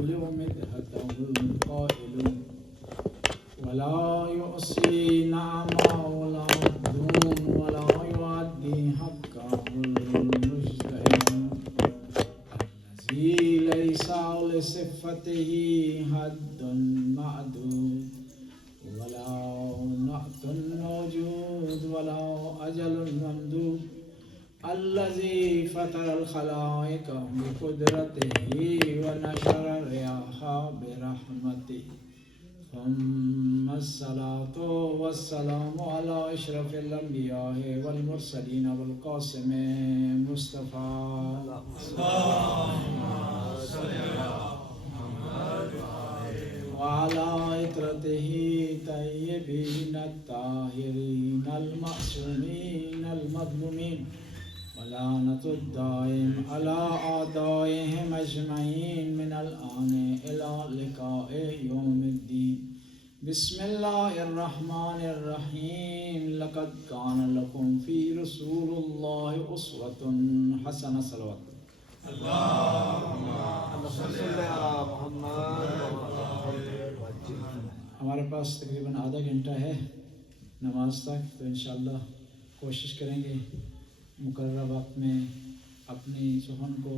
مدحته القائل ولا يؤصي نعما ولا دون ولا يؤدي حقه المجتهد الذي ليس لصفته حد معدود ولا نعت موجود ولا أجل ممدود الذي فطر الخلائق بقدرته ونشر الرياح برحمته ثم الصلاة والسلام على أشرف الأنبياء والمرسلين والقاسم مصطفى وعلى عترته طيبين الطاهرين المعصومين المظلومين ولعنة الدائم على أعدائهم أجمعين من الآن إلى لقاء يوم الدين. بسم الله الرحمن الرحيم. لقد كان لكم في رسول الله أسوة حسنة. صلوات ہمارے پاس تقریباً آدھا گھنٹہ ہے نماز تک، تو انشاءاللہ کوشش کریں گے مقررہ وقت میں اپنی سخن کو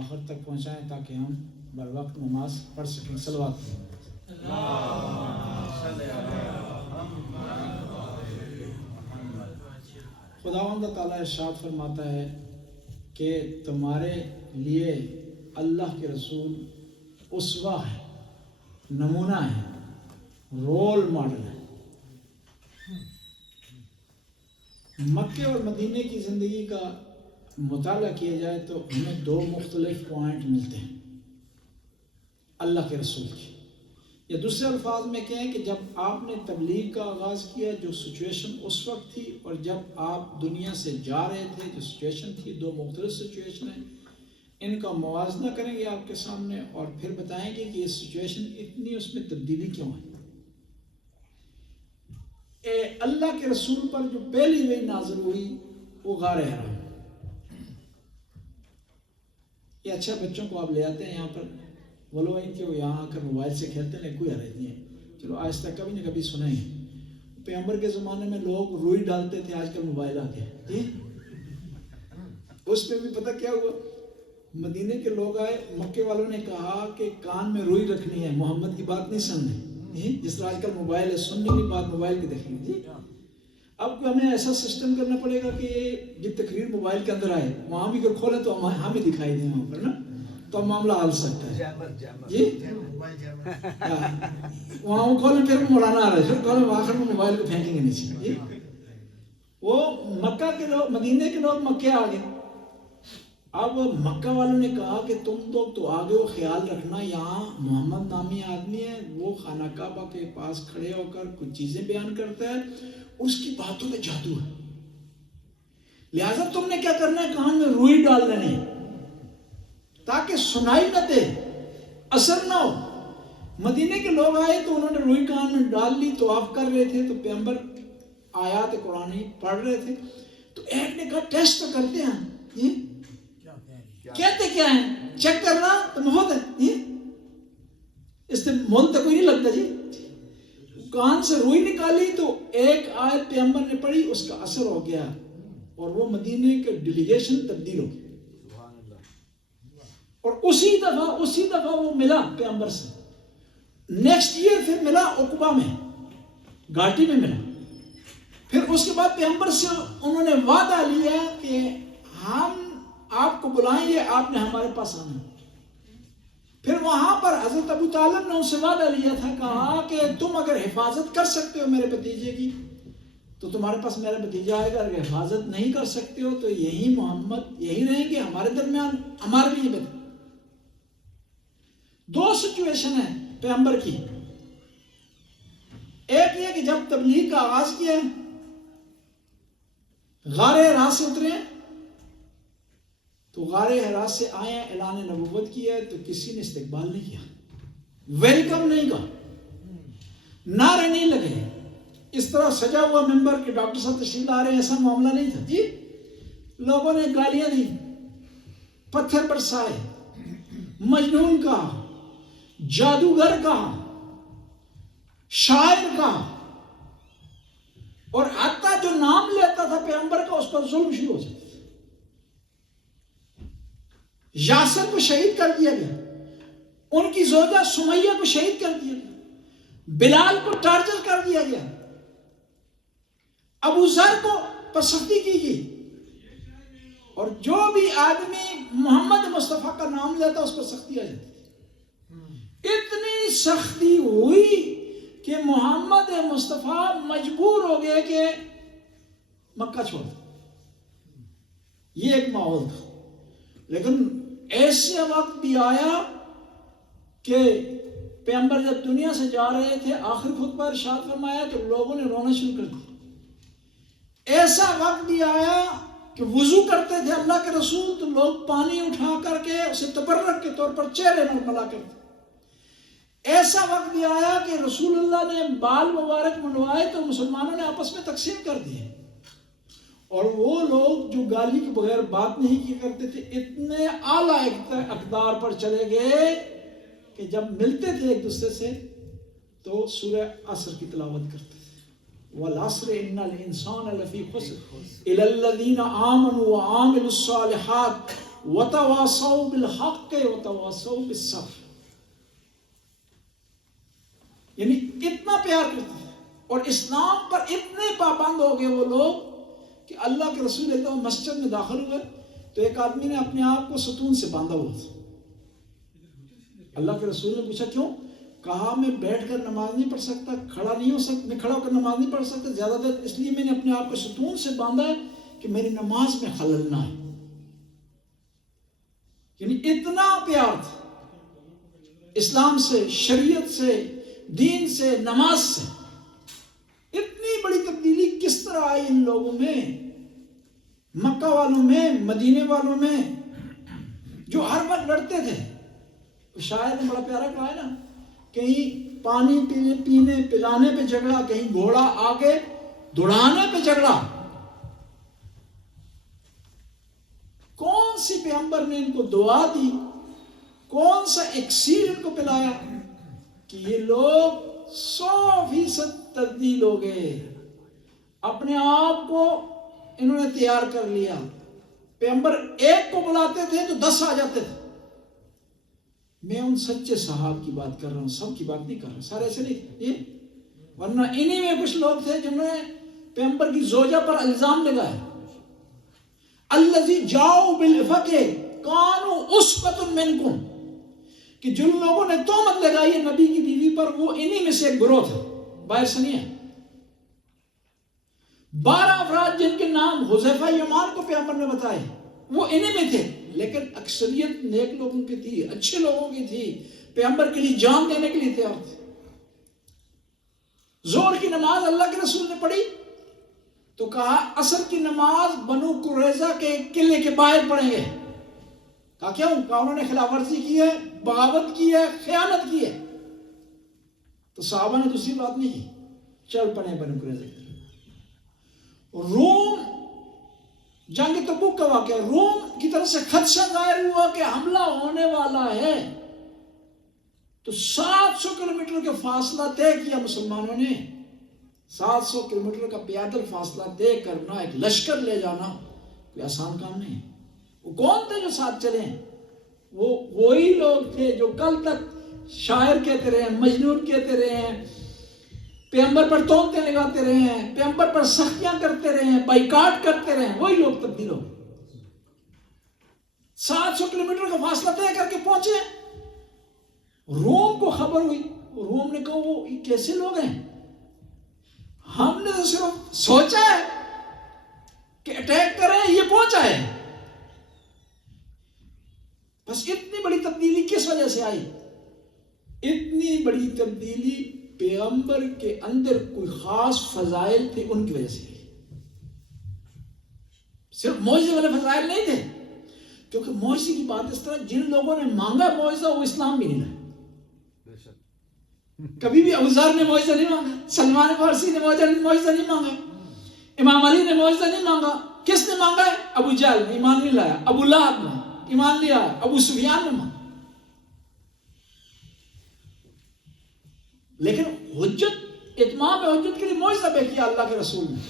آخر تک پہنچائیں تاکہ ہم بر وقت نماز پڑھ سکیں. صلوات. خداوند تعالیٰ ارشاد فرماتا ہے کہ تمہارے لیے اللہ کے رسول اسوہ ہے، نمونہ ہے، رول ماڈل ہے. مکے اور مدینے کی زندگی کا مطالعہ کیا جائے تو ہمیں دو مختلف پوائنٹ ملتے ہیں اللہ کے رسول کی. یا دوسرے الفاظ میں کہیں کہ جب آپ نے تبلیغ کا آغاز کیا، جو سچویشن اس وقت تھی اور جب آپ دنیا سے جا رہے تھے جو سچویشن تھی، دو مختلف سچویشن ہیں. ان کا موازنہ کریں گے آپ کے سامنے اور پھر بتائیں گے کہ یہ سچویشن اتنی اس میں تبدیلی کیوں ہے. اللہ کے رسول پر جو پہلی وحی نازل ہوئی وہ غار حرا. یہ اچھا بچوں کو آپ لے آتے ہیں یہاں پر، بولو ان کے وہ یہاں آ کر موبائل سے کھیلتے ہیں، کوئی حرج نہیں ہے. چلو آج تک کبھی نہ کبھی سنا ہی ہے. پیغمبر کے زمانے میں لوگ روئی ڈالتے تھے، آج کل موبائل آ گئے. اس پہ بھی پتہ کیا ہوا، مدینے کے لوگ آئے، مکے والوں نے کہا کہ کان میں روئی رکھنی ہے، محمد کی بات نہیں سننی. جس طرح آج کل موبائل ہے، سننی نہیں بات موبائل کی دیکھنی. جی اب ہمیں ایسا سسٹم کرنا پڑے گا کہ یہ تقریر موبائل کے اندر آئے، وہاں بھی اگر کھولیں تو ہمیں دکھائی دیں وہاں پر نا، تو معاملہ حل سکتا ہے. جی وہاں وہ کھولیں پھر مولانا آ رہا ہے، پھر کھولیں آخر میں موبائل کو پھینکیں گے نیچے. جی وہ مکہ کے لوگ، مدینے کے لوگ مکے آ گئے. اب مکہ والوں نے کہا کہ تم لوگ تو آگے ہو، خیال رکھنا یہاں محمد نامی آدمی ہے، وہ خانہ کعبہ کے پاس کھڑے ہو کر کچھ چیزیں بیان کرتا ہے، اس کی باتوں میں جادو ہے، لہٰذا تم نے کیا کرنا ہے، کان میں روئی ڈال دینی تاکہ سنائی نہ دے، اثر نہ ہو. مدینے کے لوگ آئے تو انہوں نے روئی کان میں ڈال لی، طواف کر رہے تھے تو پیغمبر آیات قرآن پڑھ رہے تھے. تو ایک نے کہا ٹیسٹ تو کرتے ہیں. جی کہتے کیا ہیں، چیک کرنا تو محمد ہے، اس سے مول تو کوئی نہیں لگتا. جی کان سے روئی نکالی تو ایک آیت پیغمبر نے پڑھی، اس کا اثر ہو گیا اور وہ مدینے کے ڈیلیگیشن تبدیل ہو گئی. اور اسی دفعہ وہ ملا پیغمبر سے. نیکسٹ ایئر پھر ملا عقبہ میں، گھاٹی میں ملا. پھر اس کے بعد پیغمبر سے انہوں نے وعدہ لیا کہ ہم آپ کو بلائیں گے، آپ نے ہمارے پاس آنا. پھر وہاں پر حضرت ابو طالب نے ان سے وعدہ لیا تھا، کہا کہ تم اگر حفاظت کر سکتے ہو میرے بھتیجے کی تو تمہارے پاس میرا بھتیجا آئے گا، اگر حفاظت نہیں کر سکتے ہو تو یہی محمد یہی رہیں گے ہمارے درمیان، ہمارے بھی یہ بتا. دو سچویشن ہیں پیغمبر کی. ایک یہ کہ جب تبلیغ کا آغاز کیا غار حرا سے اترے تو غار حرا سے آئے، اعلان نبوت کیا تو کسی نے استقبال نہیں کیا، ویلکم نہیں کہا، نعرے نہیں لگے. اس طرح سجا ہوا ممبر کہ ڈاکٹر صاحب تشریف لا رہے ہیں، ایسا معاملہ نہیں تھا. جی لوگوں نے گالیاں دی، پتھر برسائے، مجنون کہا، جادوگر کہا، شاعر کہا، اور حتیٰ جو نام لیتا تھا پیغمبر کا اس پر ظلم شروع ہو جاتا تھا۔ یاسر کو شہید کر دیا گیا، ان کی زوجہ سمیہ کو شہید کر دیا گیا، بلال کو ٹارچر کر دیا گیا، ابو ذر کو پر سختی کی گئی، اور جو بھی آدمی محمد مصطفیٰ کا نام لیتا اس پر سختی آ جاتی تھی۔ اتنی سختی ہوئی کہ محمد مصطفیٰ مجبور ہو گئے کہ مکہ چھوڑ دیں۔ یہ ایک ماحول تھا، لیکن ایسے وقت بھی آیا کہ پیغمبر جب دنیا سے جا رہے تھے آخر خطبہ ارشاد فرمایا تو لوگوں نے رونا شروع کر دیا۔ ایسا وقت بھی آیا کہ وضو کرتے تھے اللہ کے رسول تو لوگ پانی اٹھا کر کے اسے تبرک کے طور پر چہرے میں ملا کرتے۔ ایسا وقت بھی آیا کہ رسول اللہ نے بال مبارک منڈوائے تو مسلمانوں نے آپس میں تقسیم کر دیے، اور وہ لوگ جو گالی کے بغیر بات نہیں کیا کرتے تھے اتنے اعلیٰ اقدار پر چلے گئے کہ جب ملتے تھے ایک دوسرے سے تو سورہ عصر کی تلاوت کرتے تھے، وَالْعَصْرِ إِنَّ الْإِنسَانَ لَفِي خُسْرٍ إِلَّا الَّذِينَ آمَنُوا وَعَمِلُوا الصَّالِحَاتِ وَتَوَاصَوْا بِالْحَقِّ وَتَوَاصَوْا بِالصَّبْرِ۔ یعنی اتنا پیار کرتے تھے اور اسلام پر اتنے پابند ہو گئے وہ لوگ کہ اللہ کے رسول ایک دفعہ مسجد میں داخل ہوئے تو ایک آدمی نے اپنے آپ کو ستون سے باندھا ہوا تھا۔ اللہ کے رسول نے پوچھا کیوں؟ کہا میں بیٹھ کر نماز نہیں پڑھ سکتا، کھڑا نہیں ہو سکتا، میں کھڑا ہو کر نماز نہیں پڑھ سکتا زیادہ دیر، اس لیے میں نے اپنے آپ کو ستون سے باندھا ہے کہ میری نماز میں خلل نہ آئے۔ یعنی اتنا پیار تھا اسلام سے، شریعت سے، دین سے، نماز سے۔ اتنی بڑی تبدیلی کس طرح آئی ان لوگوں میں، مکہ والوں میں، مدینے والوں میں، جو ہر وقت لڑتے تھے۔ شاید نے بڑا پیارا کہا ہے نا، کہیں پانی پینے پلانے پہ جھگڑا، کہیں گھوڑا آگے دوڑانے پہ جھگڑا۔ کون سی پیغمبر نے ان کو دعا دی، کون سا اکسیر ان کو پلایا کہ یہ لوگ 100% تبدیل ہو گئے، اپنے آپ کو انہوں نے تیار کر لیا۔ پیغمبر ایک کو بلاتے تھے تو 10 آ جاتے تھے۔ میں ان سچے صحابہ کی بات کر رہا ہوں، سب کی بات نہیں کر رہا، سارے ایسے نہیں تھے، ورنہ انہی میں کچھ لوگ تھے جنہوں نے پیغمبر کی زوجہ پر الزام لگایا۔ الذی جاؤ بالافک کانوا عصبۃ منکم، کہ جن لوگوں نے تہمت لگائی ہے نبی کی بیوی پر وہ انہی میں سے ایک گروہ تھا، باہر سے نہیں ہے۔ 12 افراد جن کے نام حذیفہ یمان کو پیغمبر نے بتائے وہ انہی میں تھے، لیکن اکثریت نیک لوگوں کی تھی، اچھے لوگوں کی تھی، پیغمبر کے لیے جان دینے کے لیے تیار تھے۔ ظہر کی نماز اللہ کے رسول نے پڑھی تو کہا عصر کی نماز بنو قریظہ کے قلعے کے باہر پڑھیں گے۔ کہا کیوں؟ کہا انہوں نے خلاف ورزی کی ہے، بغاوت کی ہے، خیانت کی ہے۔ تو صحابہ نے دوسری بات نہیں کی، چل پڑے بنو قریظہ کی طرف۔ روم جنگ تبوک کا واقعہ، روم کی طرف سے خدشہ ظاہر ہوا کہ حملہ ہونے والا ہے، تو 700 کلومیٹر کا فاصلہ طے کیا مسلمانوں نے۔ 700 کلومیٹر کا پیدل فاصلہ طے کرنا، ایک لشکر لے جانا کوئی آسان کام نہیں ہے۔ وہ کون تھے جو ساتھ چلے ہیں؟ وہ وہی لوگ تھے جو کل تک شاعر کہتے رہے ہیں، مجنون کہتے رہے ہیں، پیغمبر پر تہمتیں لگاتے رہے ہیں، پیغمبر پر سختیاں کرتے رہے ہیں، بائیکاٹ کرتے رہے ہیں، وہی لوگ تبدیل ہو گئے۔ 700 کلومیٹر کا فاصلہ طے کر کے پہنچے۔ روم کو خبر ہوئی، روم نے کہا وہ کیسے لوگ ہیں؟ ہم نے تو صرف سوچا ہے کہ اٹیک کریں، یہ پہنچا ہے۔ بس اتنی بڑی تبدیلی کس وجہ سے آئی؟ اتنی بڑی تبدیلی پیغمبر کے اندر کوئی خاص فضائل تھے ان کی وجہ سے آئی۔ صرف معجزے والے فضائل نہیں تھے، کیونکہ معجزے کی بات اس طرح جن لوگوں نے مانگا معجزہ وہ اسلام بھی نہیں لائے۔ کبھی بھی ابو ذر نے معجزہ نہیں مانگا، سلمان فارسی نے معجزہ نہیں مانگا، امام علی نے معجزہ نہیں مانگا۔ کس نے مانگا ہے؟ ابو جہل نے ایمان نہیں لایا، ابو لہب نے ایمان لیا، ابو سفیان نے مانگا۔ لیکن حجت، اتمام حجت کے لیے معجزہ بے کیا اللہ کے رسول نے.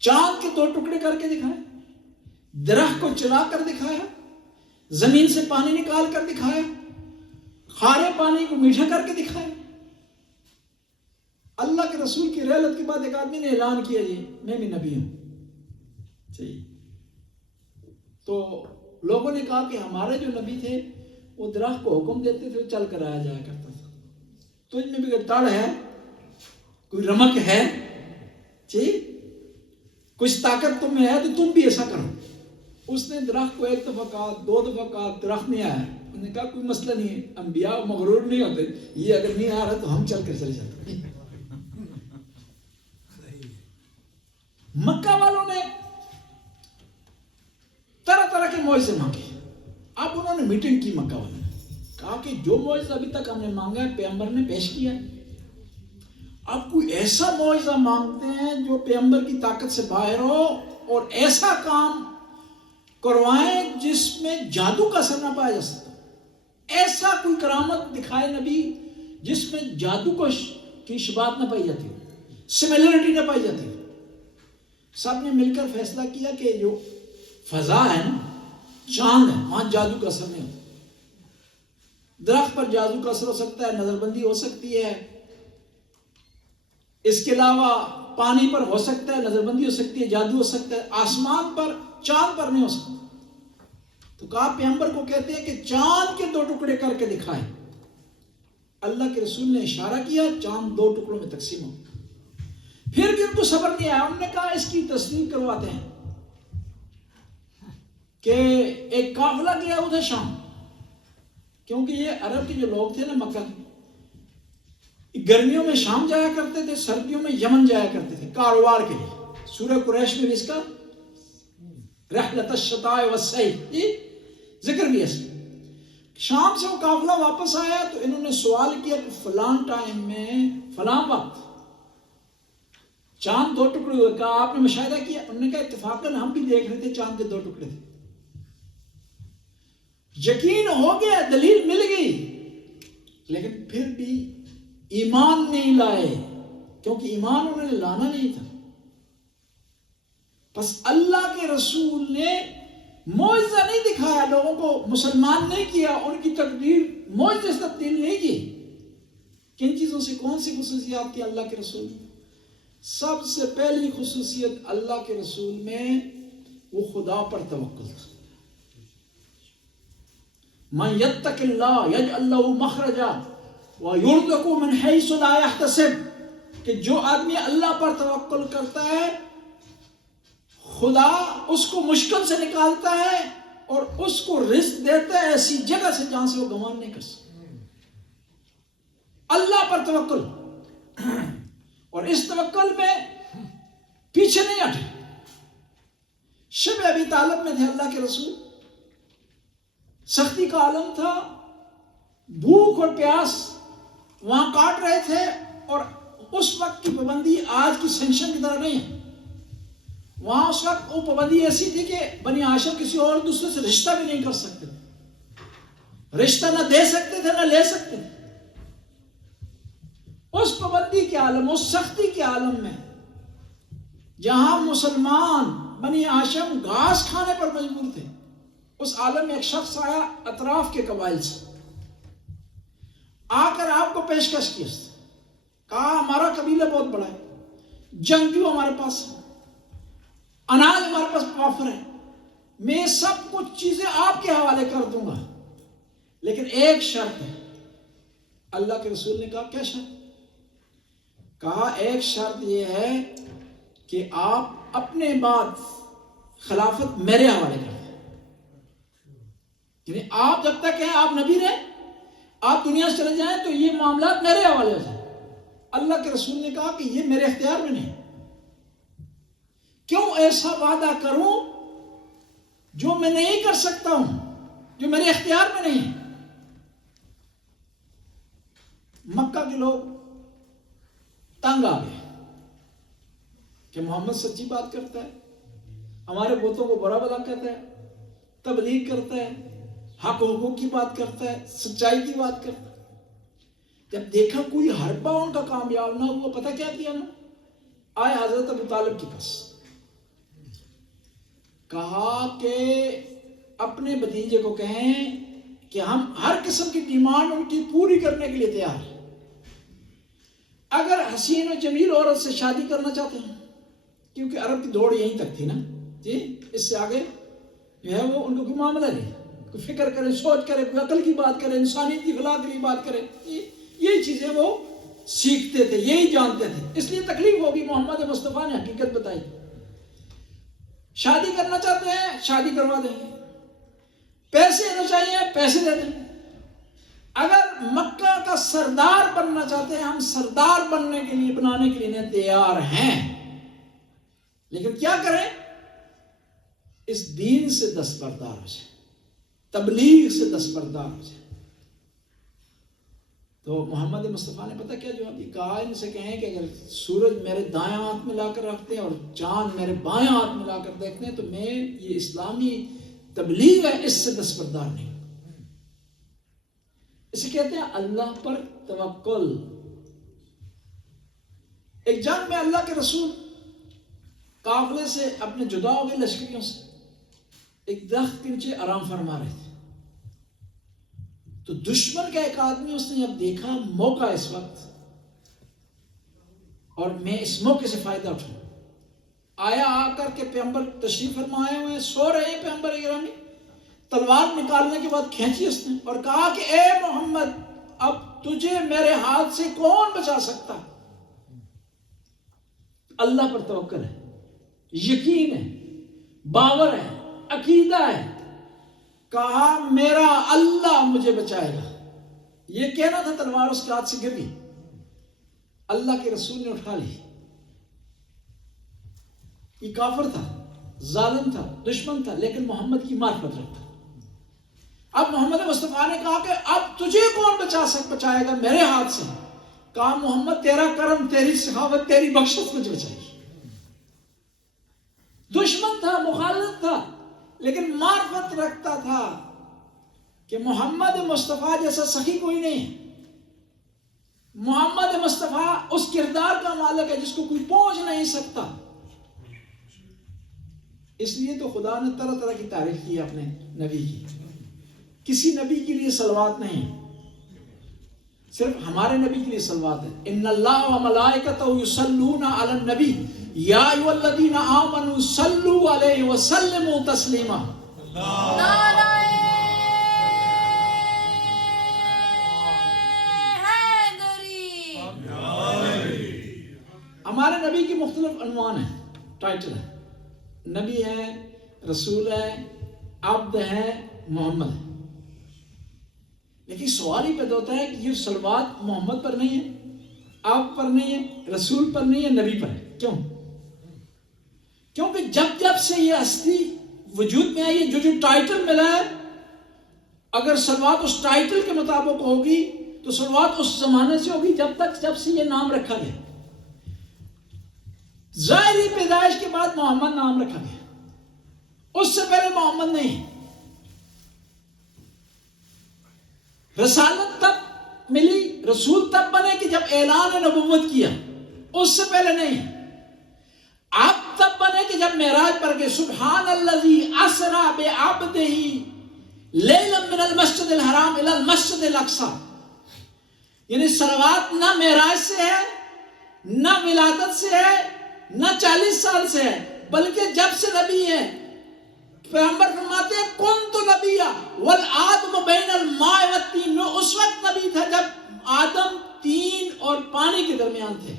چاند کے 2 ٹکڑے کر کے دکھائے، درخت کو چلا کر دکھایا، زمین سے پانی نکال کر دکھایا، کھارے پانی کو میٹھا کر کے دکھایا. اللہ کے رسول کی رحلت کے بعد ایک آدمی نے اعلان کیا جی میں بھی نبی ہوں. تو لوگوں نے کہا کہ ہمارے جو نبی تھے وہ درخت کو حکم دیتے تھے، چل کر آیا جایا کرتا تھا. تجھ میں بھی کوئی تڑ ہے، کوئی رمک ہے، کچھ طاقت تم میں ہے تو تم بھی ایسا کرو. اس نے درخت کو 1 دفعہ کہا، 2 دفعہ کہا، درخت نہیں آیا. انہوں نے کہا کوئی مسئلہ نہیں ہے، انبیاء مغرور نہیں ہوتے، یہ اگر نہیں آ رہا تو ہم چل کر چلے جاتے. مکہ والوں نے طرح طرح کے معجزے مانگے. اب انہوں نے میٹنگ کی مکہ والوں نے، کہا کہ جو معجزہ ابھی تک ہم نے مانگا ہے پیغمبر نے پیش کیا ہے، اب کوئی ایسا معجزہ مانگتے ہیں جو پیغمبر کی طاقت سے باہر ہو، اور ایسا کام کروائیں جس میں جادو کا اثر نہ پایا جا سکتا. ایسا کوئی کرامت دکھائے نبی جس میں جادو کی شباہت نہ پائی جاتی ہو، سملیرٹی نہ پائی جاتی ہو. سب نے مل کر فیصلہ کیا کہ جو فضا ہے نا، چاند ہے، وہاں جادو کا اثر نہیں ہوتا. درخت پر جادو کا اثر ہو سکتا ہے، نظر بندی ہو سکتی ہے، اس کے علاوہ پانی پر ہو سکتا ہے، نظر بندی ہو سکتی ہے، جادو ہو سکتا ہے. آسمان پر، چاند پر نہیں ہو سکتا. تو کہا پیغمبر کو کہتے ہیں کہ چاند کے 2 ٹکڑے کر کے دکھائے. اللہ کے رسول نے اشارہ کیا، چاند 2 ٹکڑوں میں تقسیم ہو. پھر بھی ان کو صبر نہیں آیا. انہوں نے کہا اس کی تصدیق کرواتے ہیں کہ ایک قافلہ گیا ادھر شام، کیونکہ یہ عرب کے جو لوگ تھے نا مکہ کے، گرمیوں میں شام جایا کرتے تھے، سردیوں میں یمن جایا کرتے تھے کاروبار کے لیے. سورہ قریش میں بھی اس کا رحلت الشتاء والصیف ذکر بھی ہے. شام سے وہ قافلہ واپس آیا تو انہوں نے سوال کیا کہ فلان ٹائم میں فلاں وقت چاند 2 ٹکڑے ہوئے. کہا آپ نے مشاہدہ کیا؟ انہوں نے کہا اتفاقاً ہم بھی دیکھ رہے تھے چاند کے 2 ٹکڑے تھے. یقین ہو گیا، دلیل مل گئی، لیکن پھر بھی ایمان نہیں لائے، کیونکہ ایمان انہوں نے لانا نہیں تھا. بس اللہ کے رسول نے معجزہ نہیں دکھایا، لوگوں کو مسلمان نہیں کیا، ان کی تقدیر معجزے سے تبدیل نہیں کی. کن چیزوں سے، کون سی خصوصیات تھی اللہ کے رسول میں؟ سب سے پہلی خصوصیت اللہ کے رسول میں وہ خدا پر توکل تھا. من یتق اللہ یجعل له مخرجا ویرزقه من حیث لا یحتسب، کہ جو آدمی اللہ پر توکل کرتا ہے خدا اس کو مشکل سے نکالتا ہے اور اس کو رزق دیتا ہے ایسی جگہ سے جہاں سے وہ گمان نہیں کر سکتا. اللہ پر توکل، اور اس توکل میں پیچھے نہیں ہٹے. شب ابی طالب میں تھے اللہ کے رسول، سختی کا عالم تھا، بھوک اور پیاس وہاں کاٹ رہے تھے، اور اس وقت کی پابندی آج کی سینکشن کی طرح نہیں ہے. وہاں اس وقت وہ پابندی ایسی تھی کہ بنی ہاشم کسی اور دوسرے سے رشتہ بھی نہیں کر سکتے تھے، رشتہ نہ دے سکتے تھے نہ لے سکتے تھے. اس پابندی کے عالم، اس سختی کے عالم میں جہاں مسلمان بنی ہاشم گھاس کھانے پر مجبور تھے، اس عالم میں ایک شخص آیا اطراف کے قبائل سے، آ کر آپ کو پیشکش کی. کہا ہمارا قبیلہ بہت بڑا ہے، جنگجو ہمارے پاس ہے، اناج ہمارے پاس وافر ہے، میں سب کچھ چیزیں آپ کے حوالے کر دوں گا، لیکن ایک شرط ہے. اللہ کے رسول نے کہا کیا شرط؟ کہا ایک شرط یہ ہے کہ آپ اپنے بعد خلافت میرے حوالے کر دیں. یعنی آپ جب تک ہیں، آپ نبی رہے، آپ دنیا سے چلے جائیں تو یہ معاملات میرے حوالے ہو جائیں. اللہ کے رسول نے کہا کہ یہ میرے اختیار میں نہیں. کیوں ایسا وعدہ کروں جو میں نہیں کر سکتا ہوں، جو میرے اختیار میں نہیں ہے؟ مکہ کے لوگ تنگ آ گئے کہ محمد سچی بات کرتا ہے، ہمارے بتوں کو برا بلا کہتا ہے، تبلیغ کرتا ہے، حق حقوق کی بات کرتا ہے، سچائی کی بات کرتا ہے. جب دیکھا کوئی حربہ ان کا کامیاب نہ ہوا، پتہ کیا کیا نا؟ آئے حضرت ابو طالب کے پاس، کہا کہ اپنے بھتیجے کو کہیں کہ ہم ہر قسم کی ڈیمانڈ ان کی پوری کرنے کے لیے تیار ہیں، اگر حسین و جمیل عورت سے شادی کرنا چاہتے ہیں، کیونکہ عرب کی دوڑ یہیں تک تھی نا جی، اس سے آگے جو ہے وہ ان کو کوئی معاملہ نہیں، کوئی فکر کرے، سوچ کرے، کوئی عقل کی بات کرے، انسانیت کی فلاح کے لیے بات کرے، یہی چیزیں وہ سیکھتے تھے، یہی جانتے تھے، اس لیے تکلیف ہوگی۔ محمد مصطفیٰ نے حقیقت بتائی، شادی کرنا چاہتے ہیں شادی کروا دیں گے، پیسے دینا چاہیے پیسے دے دیں گے، اگر مکہ کا سردار بننا چاہتے ہیں ہم سردار بننے کے لیے، بنانے کے لیے تیار ہیں، لیکن کیا کریں؟ اس دین سے دستبردار ہو جائے، تبلیغ سے دستبردار ہو جائے۔ تو محمد مصطفیٰ نے پتہ کیا جواب دیا؟ کہا ان سے کہیں کہ اگر سورج میرے دائیں ہاتھ میں لا کر رکھتے ہیں اور چاند میرے بائیں ہاتھ میں لا کر دیکھتے ہیں تو میں یہ اسلامی تبلیغ ہے اس سے دستبردار نہیں۔ اسے کہتے ہیں اللہ پر توکل۔ ایک جنگ میں اللہ کے رسول قافلے سے اپنے جدا ہو گئے لشکریوں سے، ایک درخت کے نیچے آرام فرما رہے تھے، تو دشمن کا ایک آدمی اس نے جب دیکھا موقع اس وقت اور میں اس موقع سے فائدہ اٹھاؤں، آیا، آ کر کے پیغمبر تشریف فرمائے ہوئے سو رہے ہیں پیغمبر گرامی، تلوار نکالنے کے بعد کھینچی اس نے اور کہا کہ اے محمد اب تجھے میرے ہاتھ سے کون بچا سکتا؟ اللہ پر توکل ہے، یقین ہے، باور ہے، عقیدہ ہے، کہا میرا اللہ مجھے بچائے گا۔ یہ کہنا تھا، تلوار اس کے ہاتھ سے گر گئی، اللہ کے رسول نے اٹھا لی۔ یہ کافر تھا، ظالم تھا، دشمن تھا، لیکن محمد کی معرفت رکھتا۔ اب محمد مصطفیٰ نے کہا کہ اب تجھے کون بچائے گا میرے ہاتھ سے؟ کہا محمد تیرا کرم، تیری سخاوت، تیری بخشش مجھے بچائے گی۔ دشمن تھا، مخالف تھا، لیکن معرفت رکھتا تھا کہ محمد مصطفیٰ جیسا سخی کوئی نہیں ہے، محمد مصطفیٰ اس کردار کا مالک ہے جس کو کوئی پہنچ نہیں سکتا۔ اس لیے تو خدا نے طرح طرح کی تعریف کی اپنے نبی کی، کسی نبی کے لیے صلوات نہیں، صرف ہمارے نبی کے لیے صلوات ہے۔ ان اللہ و ملائکتہ یصلون علی النبی یا ایھا الذین آمنوا صلوا علیہ وسلموا تسلیما۔ ہمارے نبی کی مختلف عنوان ہیں، ٹائٹل ہے، نبی ہے، رسول ہے، عبد ہے، محمد ہے۔ لیکن سوال ہی پیدا ہوتا ہے کہ یہ صلوات محمد پر نہیں ہے، عبد پر نہیں ہے، رسول پر نہیں ہے، نبی پر ہے، کیوں؟ کیونکہ جب سے یہ ہستی وجود میں آئی ہے، جو ٹائٹل ملا ہے، اگر صلوات اس ٹائٹل کے مطابق ہوگی تو صلوات اس زمانے سے ہوگی جب سے یہ نام رکھا گیا۔ ظاہری پیدائش کے بعد محمد نام رکھا گیا، اس سے پہلے محمد نہیں۔ رسالت تب ملی، رسول تب بنے کہ جب اعلان نبوت کیا، اس سے پہلے نہیں۔ آپ تب بنے کہ جب معراج پر گئے، سبحان الذی اسری بعبدہ لیلا من المسجد الحرام الی المسجد الاقصی۔ یعنی صلوات نہ معراج سے ہے، نہ ولادت سے ہے، نہ 40 سال سے ہے، بلکہ جب سے نبی ہے۔ پیغمبر فرماتے ہیں کنت نبیّا والآدم بین الماء والطین، میں اس وقت نبی تھا جب آدم تین اور پانی کے درمیان تھے۔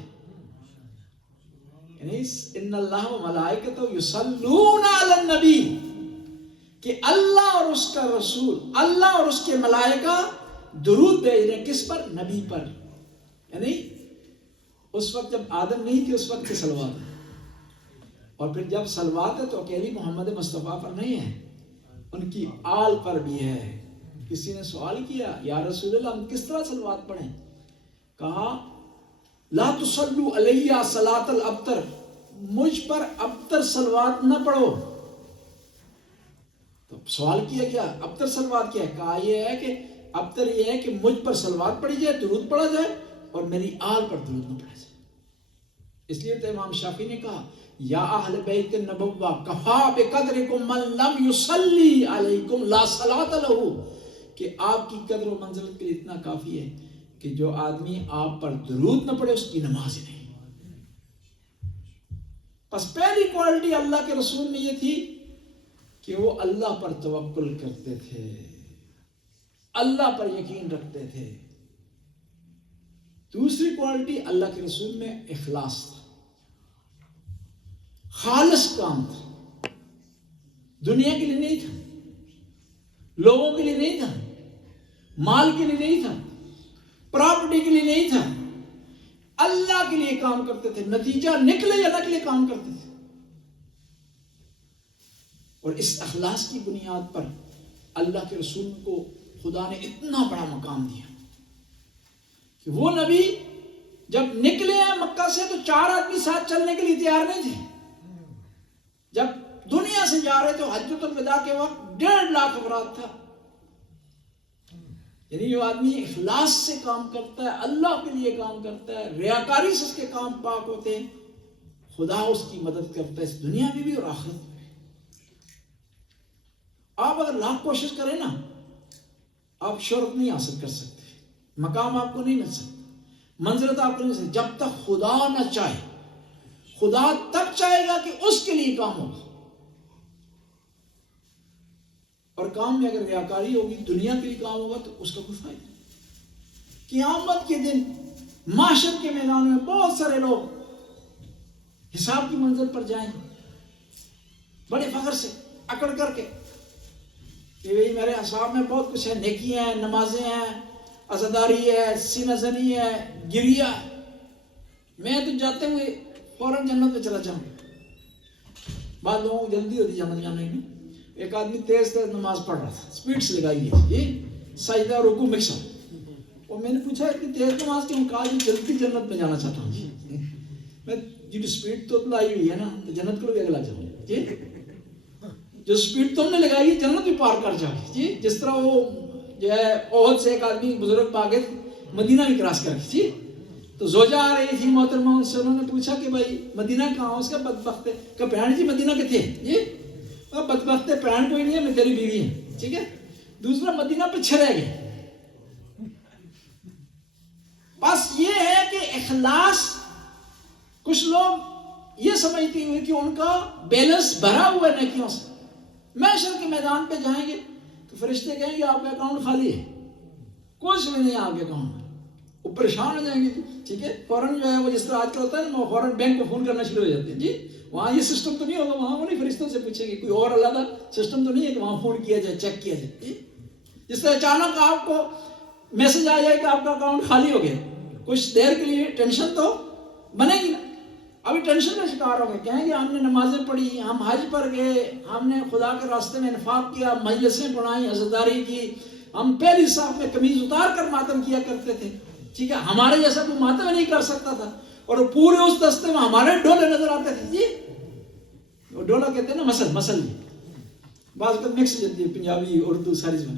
یعنی ان اللہ و ملائکتہ یصلون علی النبی، کہ اللہ اور اس کا رسول، اللہ اور اس کے ملائکہ درود بھیج رہے ہیں، کس پر؟ نبی پر۔ یعنی اس وقت جب آدم نہیں تھے اس وقت سے صلوات ہے، اور پھر جب صلوات ہے تو اکیلی محمد مصطفیٰ پر نہیں ہے، ان کی آل پر بھی ہے۔ کسی نے سوال کیا یا رسول اللہ ہم کس طرح صلوات پڑھیں؟ کہا لا تصلوا علیہ صلاۃ الابتر، مجھ پر ابتر صلوات نہ پڑھو۔ تو سوال کیا گیا ابتر صلوات کیا ہے؟ کہا یہ ہے کہ ابتر یہ ہے کہ مجھ پر صلوات پڑھی جائے، درود پڑھا جائے، اور میری آل پر درود نہ پڑھا جائے۔ اس لیے تو امام شافعی نے کہا یا اہل بیت النبوہ کفا بقدرکم من لم یصلی علیکم لا صلاۃ لہ، کہ آپ کی قدر و منزلت کے لیے اتنا کافی ہے کہ جو آدمی آپ پر درود نہ پڑھے اس کی نماز ہی نہیں۔ پس پہلی کوالٹی اللہ کے رسول میں یہ تھی کہ وہ اللہ پر توکل کرتے تھے، اللہ پر یقین رکھتے تھے۔ دوسری کوالٹی اللہ کے رسول میں اخلاص تھا، خالص کام تھا، دنیا کے لیے نہیں تھا، لوگوں کے لیے نہیں تھا، مال کے لیے نہیں تھا، پراپرٹی کے لیے نہیں تھا، اللہ کے لیے کام کرتے تھے، نتیجہ نکلے یا نکلے کام کرتے تھے۔ اور اس اخلاص کی بنیاد پر اللہ کے رسول کو خدا نے اتنا بڑا مقام دیا کہ وہ نبی جب نکلے ہیں مکہ سے تو 4 آدمی ساتھ چلنے کے لیے تیار نہیں تھے۔ جب دنیا سے جا رہے تو حجۃ الوداع کے وقت 1.5 لاکھ افراد تھا۔ یعنی جو آدمی اخلاص سے کام کرتا ہے، اللہ کے لیے کام کرتا ہے، ریاکاری سے اس کے کام پاک ہوتے ہیں، خدا اس کی مدد کرتا ہے اس دنیا میں بھی اور آخرت میں بھی۔ آپ اگر لاکھ کوشش کریں نا، آپ شہرت نہیں حاصل کر سکتے، مقام آپ کو نہیں مل سکتا، منزلت آپ کو نہیں مل سکتی جب تک خدا نہ چاہے۔ خدا تب چاہے گا کہ اس کے لیے کام ہوگا، اور کام میں اگر ریاکاری ہوگی، دنیا کے لیے کام ہوگا تو اس کا کوئی فائدہ نہیں۔ قیامت کے دن محشر کے میدان میں بہت سارے لوگ حساب کی منزل پر جائیں بڑے فخر سے اکڑ کر کے کہ بھئی میرے حساب میں بہت کچھ ہے، نیکی ہیں، نمازیں ہیں، عزاداری ہے، سینہ زنی ہے، گریہ ہے، میں تو جاتے ہوئے فوراً جنت میں چلا جاؤں۔ بعض لوگوں کو جلدی ہوتی جنت جانے میں۔ ایک آدمی تیز تیز نماز پڑھ رہا تھا، سپیڈ سے لگائی ہے، یہ سجدہ رکوع مکس ہو، اور میں نے پوچھا اتنی تیز نماز کیوں؟ کہا جی جلدی جنت میں جانا چاہتا ہوں۔ میں جی سپیڈ تو لائی ہوئی ہے نا، تو جنت کو بھی اگلا جاؤں جی، جو سپیڈ تم نے لگائی ہے جنت بھی پار کر جاؤ جی۔ جس طرح وہ جو ہے احد سے ایک آدمی بزرگ بھاگے مدینہ بھی کراس کر کے جی، تو زوجہ آ رہی تھی محترمہ، سے انہوں نے پوچھا کہ بھائی مدینہ کہاں؟ اس کا بدبخت ہے کہ بہن جی مدینہ کے تھے جی، بدبخت ہے بہن کوئی نہیں ہے، میں تیری بیوی ہے، ٹھیک ہے۔ دوسرا مدینہ پیچھے رہ گئے۔ بس یہ ہے کہ اخلاص، کچھ لوگ یہ سمجھتے ہوئے کہ ان کا بیلنس بھرا ہوا ہے نیکیوں سے، محشر کے میدان پہ جائیں گے تو فرشتے کہیں گے آپ کا اکاؤنٹ خالی ہے، کچھ بھی نہیں آپ کے اکاؤنٹ میں، وہ پریشان ہو جائیں گے، ٹھیک ہے۔ فوراً جو ہے وہ جس طرح آج کل ہوتا ہے نا، وہ فوراً بینک کو فون کرنا شروع ہو جاتے ہیں جی، وہاں یہ سسٹم تو نہیں ہوگا، وہاں وہ نہیں فرشتوں سے پوچھیں گے، کوئی اور علیحدہ سسٹم تو نہیں ہے کہ وہاں فون کیا جائے، چیک کیا جائے جی۔ جس طرح اچانک آپ کو میسج آ جائے کہ آپ کا اکاؤنٹ خالی ہو گیا، کچھ دیر کے لیے ٹینشن تو بنے گی نا، ابھی ٹینشن کا شکار ہو گئے، کہیں گے ہم نے نمازیں پڑھی، ہم حج پر گئے، ہم نے خدا کے راستے میں انفاق کیا، مجلسیں پڑھائیں، عزاداری کی، ہم پہلی صف میں قمیض اتار کر ماتم کیا کرتے تھے، ٹھیک ہے، ہمارے جیسا کوئی ماتم نہیں کر سکتا تھا، اور پورے اس دستے میں ہمارے ڈولے نظر آتے تھے جی، وہ ڈولا کہتے ہیں نا، مسل جی، بعض کا مکس جاتی ہے پنجابی اردو ساری زبان،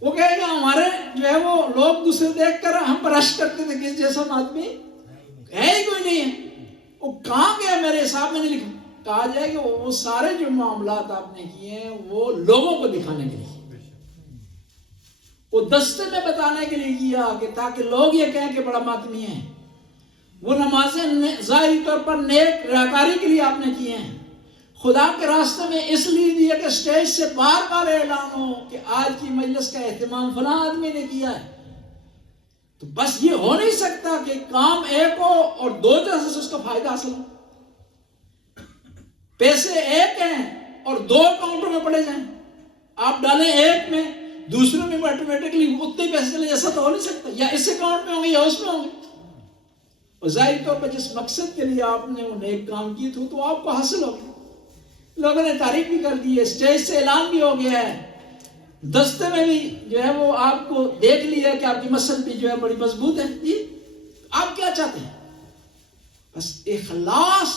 وہ کہے گا ہمارے جو ہے وہ لوگ دوسرے دیکھ کر ہم پر رش کرتے تھے کہ اس جیسا آدمی ہے ہی کوئی نہیں ہے، وہ کہاں گیا میرے حساب میں نہیں لکھا۔ کہا جائے کہ وہ سارے جو معاملات آپ نے کیے ہیں وہ لوگوں کو دکھانے کے لیے، وہ دستے میں بتانے کے لیے کیا کہ تاکہ لوگ یہ کہیں کہ بڑا ماتمی ہے۔ وہ نمازیں ظاہری طور پر نیک ریاکاری کے لیے آپ نے کیے ہیں، خدا کے راستے میں اس لیے دیا کہ سٹیج سے بار بار اعلان ہو کہ آج کی مجلس کا اہتمام فلاں آدمی نے کیا ہے۔ تو بس یہ ہو نہیں سکتا کہ کام ایک ہو اور دو طرح سے اس کا فائدہ حاصل ہو، پیسے ایک ہیں اور 2 اکاؤنٹوں میں پڑے جائیں، آپ ڈالیں ایک میں دوسرے میں آٹومیٹکلی اتنے پیسے چلے، ایسا تو ہو نہیں سکتا، یا اس اکاؤنٹ میں ہوں گے یا اس میں ہوں گے۔ اور ظاہری طور پر جس مقصد کے لیے آپ نے وہ نیک کام کیے تھے تو آپ کو حاصل ہو گیا، لوگوں نے تعریف بھی کر دی ہے، اسٹیج سے اعلان بھی ہو گیا ہے، دستے میں بھی جو ہے وہ آپ کو دیکھ لیا کہ آپ کی مسل بھی جو ہے بڑی مضبوط ہے جی۔ آپ کیا چاہتے ہیں؟ بس اخلاص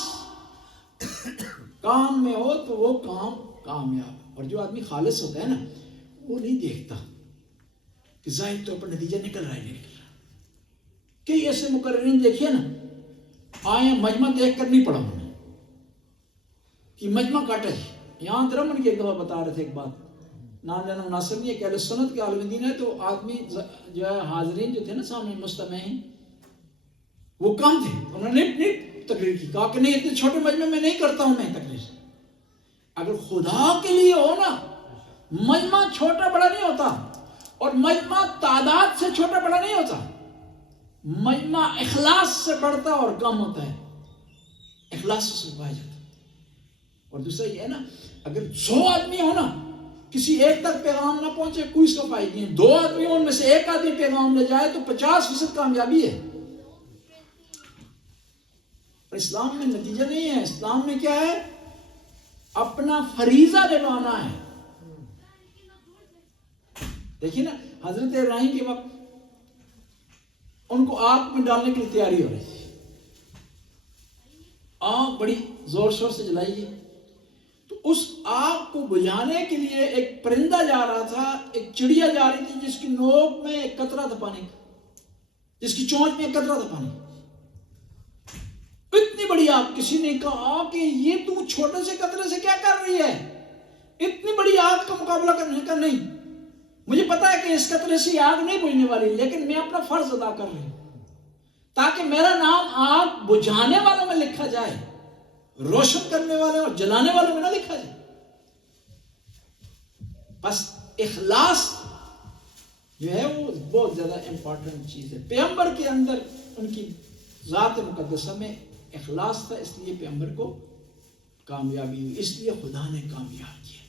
کام میں ہو تو وہ کام کامیاب ہے۔ اور جو آدمی خالص ہوتا ہے نا، وہ نہیں دیکھتا کہ ظاہر طور پر نتیجہ نکل رہا ہے نہیں نکل رہا. کئی ایسے مقررین دیکھیے نا آئے مجمع دیکھ کر نہیں پڑھا انہوں نے کہ مجمع کاٹا ہے. یہاں درمن کی ایک دفعہ بتا رہے تھے ایک بات, نام لینا مناسب نہیں ہے کہ اہل سنت کے عالم دین ہے تو آدمی جو ہے حاضرین جو تھے نا سامنے مستمعین وہ کم تھے, انہوں نے نہیں تقریر کی, کہا کہ نہیں اتنے چھوٹے مجمع میں نہیں کرتا ہوں میں تقریر. اگر خدا کے لیے ہو نا مجمع چھوٹا بڑا نہیں ہوتا, اور مجمع تعداد سے چھوٹا بڑا نہیں ہوتا, مجمع اخلاص سے بڑھتا اور کم ہوتا ہے, اخلاص سے پایا جاتا. اور دوسرا یہ ہے نا اگر 100 آدمی ہو نا کسی ایک تک پیغام نہ پہنچے کوئی اس کا فائدہ نہیں ہے, 2 آدمی ہو ان میں سے ایک آدمی پیغام لے جائے تو 50% کامیابی ہے. اور اسلام میں نتیجہ نہیں ہے, اسلام میں کیا ہے اپنا فریضہ نبھانا ہے. دیکھیے نا حضرت ابراہیم کے وقت ان کو آگ میں ڈالنے کے لیے تیاری ہو رہی تھی, آگ بڑی زور شور سے جلائی گئی, تو اس آگ کو بجھانے کے لیے ایک پرندہ جا رہا تھا, ایک چڑیا جا رہی تھی جس کی نوک میں ایک قطرہ تھا پانی کا, جس کی چونچ میں ایک قطرہ تھا پانی. اتنی بڑی آگ, کسی نے کہا کہ یہ تو چھوٹے سے قطرے سے کیا کر رہی ہے, اتنی بڑی آگ کا مقابلہ کرنے کا. نہیں, مجھے پتا ہے کہ اس قطرے سے آگ نہیں بجھنے والی, لیکن میں اپنا فرض ادا کر رہی ہوں تاکہ میرا نام آگ بجھانے والوں میں لکھا جائے, روشن کرنے والے اور جلانے والوں میں نہ لکھا جائے. بس اخلاص جو ہے وہ بہت زیادہ امپورٹنٹ چیز ہے. پیغمبر کے اندر ان کی ذات مقدسہ میں اخلاص تھا, اس لیے پیغمبر کو کامیابی ہوئی, اس لیے خدا نے کامیاب کیا.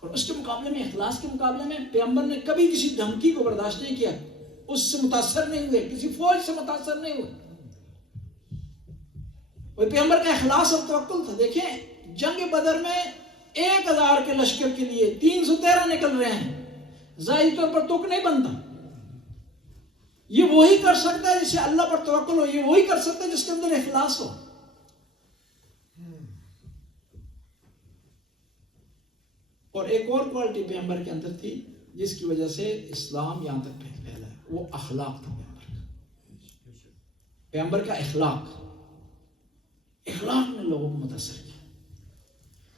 اور اس کے مقابلے میں, اخلاص کے مقابلے میں پیغمبر نے کبھی کسی دھمکی کو برداشت نہیں کیا, اس سے متاثر نہیں ہوئے, کسی فوج سے متاثر نہیں ہوئے. وہ پیغمبر کا اخلاص اور توکل تھا. دیکھیں جنگ بدر میں 1000 کے لشکر کے لیے 313 نکل رہے ہیں, ظاہری طور پر تک نہیں بنتا. یہ وہی کر سکتا ہے جسے اللہ پر توکل ہو, یہ وہی کر سکتا ہے جس کے اندر اخلاص ہو. اور ایک اور کوالٹی پیغمبر کے اندر تھی جس کی وجہ سے اسلام یہاں تک پھیلا ہے, وہ اخلاق تھا پیغمبر کا. پیغمبر کا اخلاق نے لوگوں کو متاثر کیا.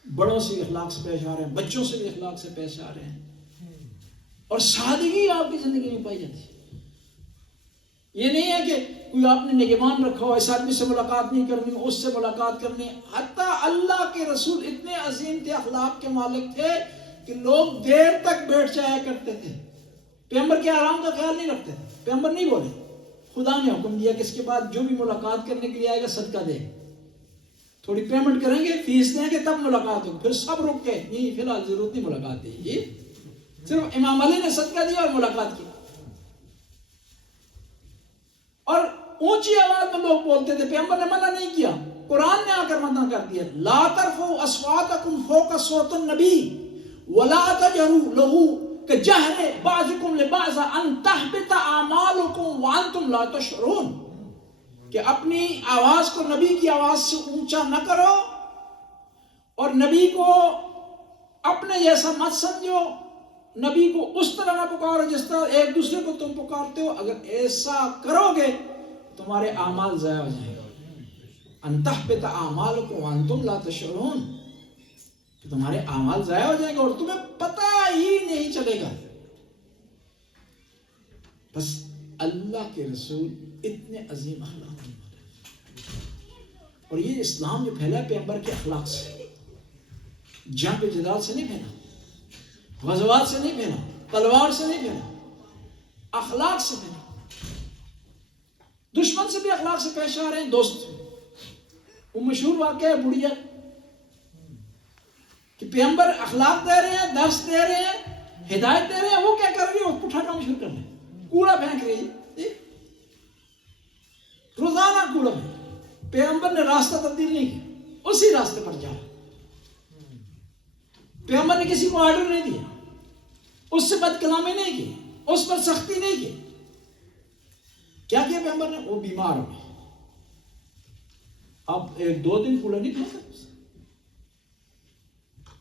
بڑوں سے بھی اخلاق سے پیش آ رہے ہیں, بچوں سے بھی اخلاق سے پیش آ رہے ہیں, اور سادگی آپ کی زندگی میں پائی جاتی ہے. یہ نہیں ہے کہ کوئی آپ نے نگہبان رکھا ہو, اس آدمی سے ملاقات نہیں کرنی, اس سے ملاقات کرنی. حتیٰ اللہ کے رسول اتنے عظیم تھے, اخلاق کے مالک تھے کہ لوگ دیر تک بیٹھ جایا کرتے تھے, پیغمبر کے آرام کا خیال نہیں رکھتے تھے. پیغمبر نہیں بولے, خدا نے حکم دیا کہ اس کے بعد جو بھی ملاقات کرنے کے لیے آئے گا صدقہ دے, تھوڑی پیمنٹ کریں گے, فیس دیں گے, تب ملاقات ہوگی. پھر سب رک کے نہیں, فی الحال ضرورت نہیں ملاقات دی. جی صرف امام علی نے صدقہ دیا اور ملاقات کی. اور اونچی آواز میں لوگ بولتے تھے, پیغمبر نے منع نہیں کیا, قرآن نے آ کر منع کر دیا. لا ترفعوا اصواتکم فوق صوت النبی ولا تجهروا له كجهر بعضكم لبعض ان تحبط اعمالكم وانتم لا تشعرون. کہ اپنی آواز کو نبی کی آواز سے اونچا نہ کرو, اور نبی کو اپنے جیسا مت سمجھو, نبی کو اس طرح نہ پکارو جس طرح ایک دوسرے کو تم پکارتے ہو. اگر ایسا کرو گے تمہارے اعمال ضائع ہو جائیں گے. ان تحبط اعمالکم وانتم لا تشعرون, کہ تمہارے اعمال ضائع ہو جائیں گے اور تمہیں پتہ ہی نہیں چلے گا. بس اللہ کے رسول اتنے عظیم اخلاق کے مالک, اور یہ اسلام جو پھیلا پیغمبر کے اخلاق سے, جنگ و جدال سے نہیں پھیلا, غزوات سے نہیں پھیلا, تلوار سے نہیں پھیلا, اخلاق سے پھیلا. دشمن سے بھی اخلاق سے پیش آ رہے ہیں. دوست وہ مشہور واقعہ ہے بڑھیا, کہ پیغمبر اخلاق دے رہے ہیں, درس دے رہے ہیں, ہدایت دے رہے ہیں, وہ کیا کر رہی ہے, وہ پٹھا کام شروع کر رہے ہیں, کوڑا پھینک رہی ہے, روزانہ کوڑا پھینک. پیغمبر نے راستہ تبدیل نہیں کیا, اسی راستے پر جا رہا. پیغمبر نے کسی کو آرڈر نہیں دیا, اس سے بد کلامی نہیں کی, اس پر سختی نہیں کی. کیا کیا پیغمبر نے؟ وہ بیمار ہو گئے, اب 1-2 دن کوڑا نہیں کھا سکتے.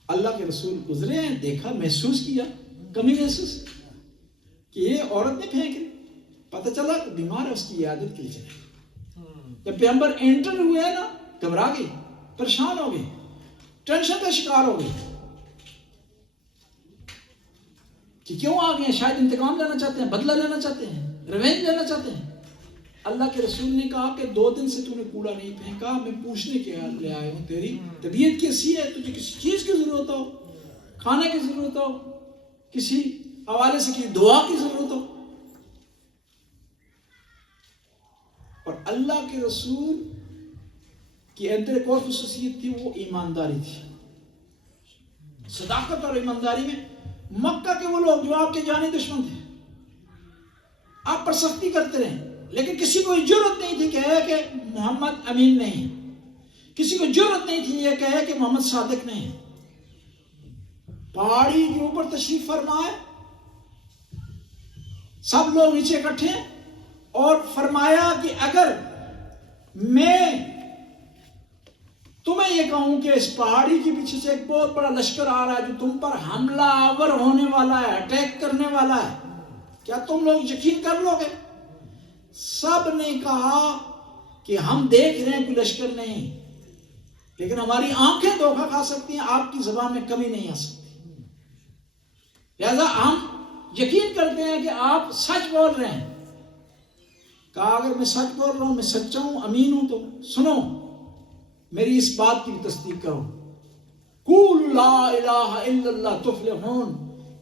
اللہ کے رسول گزرے ہیں, دیکھا, محسوس کیا, کمی محسوس. کہ یہ عورت نے پھینک لی. پتہ چلا کہ بیمار ہے, اس کی عیادت کے لیے چلے. جب پیغمبر انٹر ہوئے نا, گھبرا گئی, پریشان ہو گئی, ٹینشن کا شکار ہو گئی کہ کیوں آ گئے. شاید انتقام لینا چاہتے ہیں, بدلہ لینا چاہتے ہیں, ریونج لینا چاہتے ہیں. اللہ کے رسول نے کہا کہ 2 دن سے تو نے کوڑا نہیں پھینکا, میں پوچھنے کے لیے آیا ہوں تیری طبیعت کیسی ہے, تجھے کسی چیز کی ضرورت ہو, کھانے کی ضرورت ہو, کسی حوالے سے کسی دعا کی ضرورت ہو. اور اللہ کے رسول کی اندر ایک اور خصوصیت تھی, وہ ایمانداری تھی. صداقت اور ایمانداری میں مکہ کے وہ لوگ جو آپ کے جانی دشمن تھے, آپ پر سختی کرتے رہے, لیکن کسی کو جرأت نہیں تھی کہے کہ محمد امین نہیں, کسی کو جرأت نہیں تھی یہ کہے کہ محمد صادق نہیں. پہاڑی کے اوپر تشریف فرمائے, سب لوگ نیچے اکٹھے, اور فرمایا کہ اگر میں تمہیں یہ کہوں کہ اس پہاڑی کے پیچھے سے ایک بہت بڑا لشکر آ رہا ہے جو تم پر حملہ آور ہونے والا ہے, اٹیک کرنے والا ہے, کیا تم لوگ یقین کر لو گے؟ سب نے کہا کہ ہم دیکھ رہے ہیں کوئی لشکر نہیں, لیکن ہماری آنکھیں دھوکہ کھا سکتی ہیں, آپ کی زبان میں کمی نہیں آ سکتی, لہذا ہم یقین کرتے ہیں کہ آپ سچ بول رہے ہیں. کہا اگر میں سچ بول رہا ہوں, میں سچا ہوں, امین ہوں, تو سنو میری اس بات کی تصدیق کرو. قول لا الہ الا اللہ تفلحون,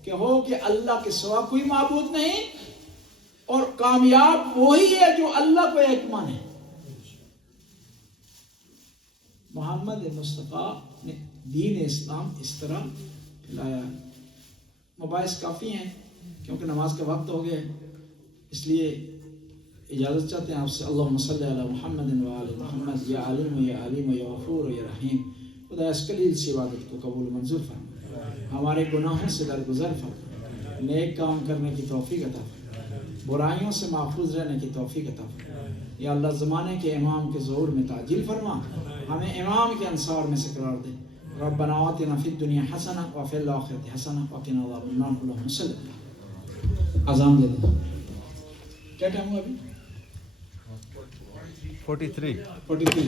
کہ ہو کہ اللہ کے سوا کوئی معبود نہیں, اور کامیاب وہی ہے جو اللہ کو ایک مانے. محمد مصطفیٰ نے دین اسلام اس طرح پھیلایا. مباحث کافی ہیں کیونکہ نماز کا وقت ہو گیا ہے, اس لیے اجازت چاہتے ہیں آپ سے. اللہم صلی علی محمد و آل محمد. یا عالم یا علیم یا غفور یا رحیم, خدا اس قلیل سی عبادت کو قبول منظور فرما, ہمارے گناہوں سے درگزر فرما, نیک کام کرنے کی توفیق عطا فرما, برائیوں سے محفوظ رہنے کی توفیق عطا فرما. یا اللہ زمانے کے امام کے ظہور میں تعجیل فرما, ہمیں امام کے انصار میں سے قرار دے. ربنا آتنا فی الدنیا حسنہ وفی الآخرۃ حسنہ وقنا عذاب النار. اللہم صلی اللہ. اذان دے دیں. کیا ٹائم ہوا ابھی؟ 43. 43.